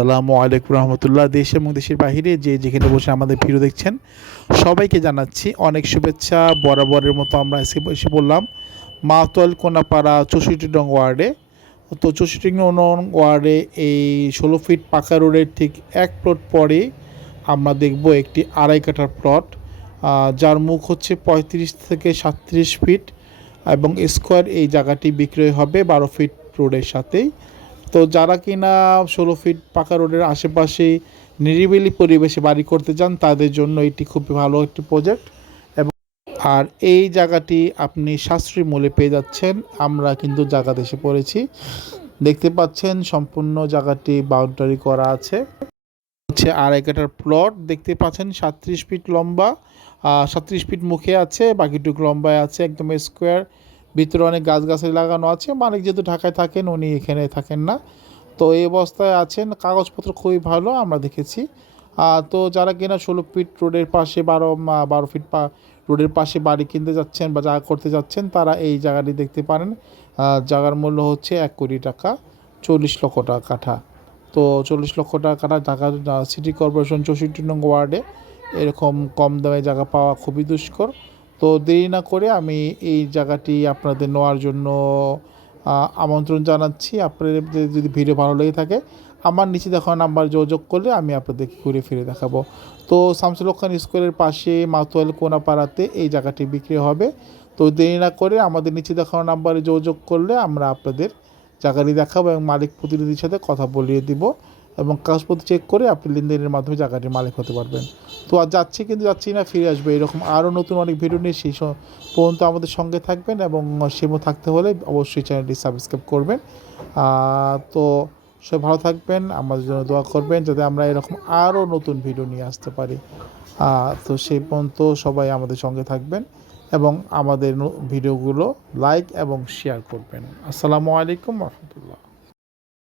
আসসালামু আলাইকুম রহমতুল্লাহ। দেশ এবং দেশের বাহিরে যে যেখানে বসে আমাদের ভিডিও দেখছেন, সবাইকে জানাচ্ছি অনেক শুভেচ্ছা। বরাবরের মতো আমরা এসে এসে বললাম মাতোয়াল কোনাপাড়া চৌষট্টি নং ওয়ার্ডে। তো চৌষট্টি নং ওয়ার্ডে এই ষোলো ফিট পাকা রোডের ঠিক এক প্লট পরে আমরা দেখব একটি আড়াই কাঠার প্লট যার মুখ হচ্ছে পঁয়ত্রিশ থেকে সাতত্রিশ ফিট এবং স্কোয়ার এই জায়গাটি বিক্রয় হবে বারো ফিট রোডের সাথেই। তো যারা কিনা ষোলো ফিট পাকা রোডের আশেপাশে নিরিবিলি পরিবেশে বাড়ি করতে চান, তাদের জন্য এটি খুবই ভালো একটি প্রজেক্ট এবং আর এই জায়গাটি আপনি সাশ্রয়ী মূল্যে পেয়ে যাচ্ছেন, আমরা কিন্তু জায়গা দেশে পড়েছি। দেখতে পাচ্ছেন সম্পূর্ণ জায়গাটি বাউন্ডারি করা আছে। হচ্ছে আড়াই কাটার প্লট দেখতে পাচ্ছেন সাতত্রিশ ফিট লম্বা সাতত্রিশ ফিট মুখে আছে, বাকিটুকু লম্বায় আছে, একদম স্কোয়ার ভিতরে অনেক গাছগাছালি লাগানো আছে, মালিক যেহেতু ঢাকায় থাকেন, উনি এখানে থাকেন না। তো এই অবস্থায় আছেন, কাগজপত্র খুবই ভালো, আমরা দেখেছি। তো যারা কিনা ষোলো ফিট রোডের পাশে বারো বারো ফিট পা, রোডের পাশে বাড়ি কিনতে যাচ্ছেন বা যা করতে যাচ্ছেন, তারা এই জায়গাটি দেখতে পারেন। জায়গার মূল্য হচ্ছে এক কোটি টাকা, চল্লিশ লক্ষ টাকা কাঠা। তো চল্লিশ লক্ষ টাকা কাঠা ঢাকা সিটি কর্পোরেশন চৌষট্টি নং ওয়ার্ডে এরকম কম দামে জায়গা পাওয়া খুবই দুষ্কর। তো দেরি না করে আমি এই জায়গাটি আপনাদের নেওয়ার জন্য আমন্ত্রণ জানাচ্ছি। আপনাদের যদি ভিডিও ভালো লেগে থাকে, আমার নিচে দেখানো নাম্বার যোগাযোগ করলে আমি আপনাদেরকে ঘুরে ফিরে দেখাবো। তো শামসুল খান স্কুলের পাশে মাতোয়াল কোনাপাড়াতে এই জায়গাটি বিক্রি হবে। তো দেরি না করে আমাদের নিচে দেখানো নাম্বারে যোগাযোগ করলে আমরা আপনাদের জায়গাটি দেখাবো এবং মালিক প্রতিনিধির সাথে কথা বলিয়ে দিব। এবং কাগজপত্র চেক করে আপনি লেনদেনের মাধ্যমে জায়গাটির মালিক হতে পারবেন। তো আর যাচ্ছি কিন্তু যাচ্ছি না, ফিরে আসবে এরকম আরও নতুন অনেক ভিডিও নিয়ে সেই স- পর্যন্ত আমাদের সঙ্গে থাকবেন এবং সেমো থাকতে হলে অবশ্যই চ্যানেলটি সাবস্ক্রাইব করবেন। তো সবাই ভালো থাকবেন, আমাদের জন্য দোয়া করবেন যাতে আমরা এরকম আরও নতুন ভিডিও নিয়ে আসতে পারি। তো সেই পর্যন্ত সবাই আমাদের সঙ্গে থাকবেন এবং আমাদের ভিডিওগুলো লাইক এবং শেয়ার করবেন। আসসালামু আলাইকুম রহমতুল্লাহ।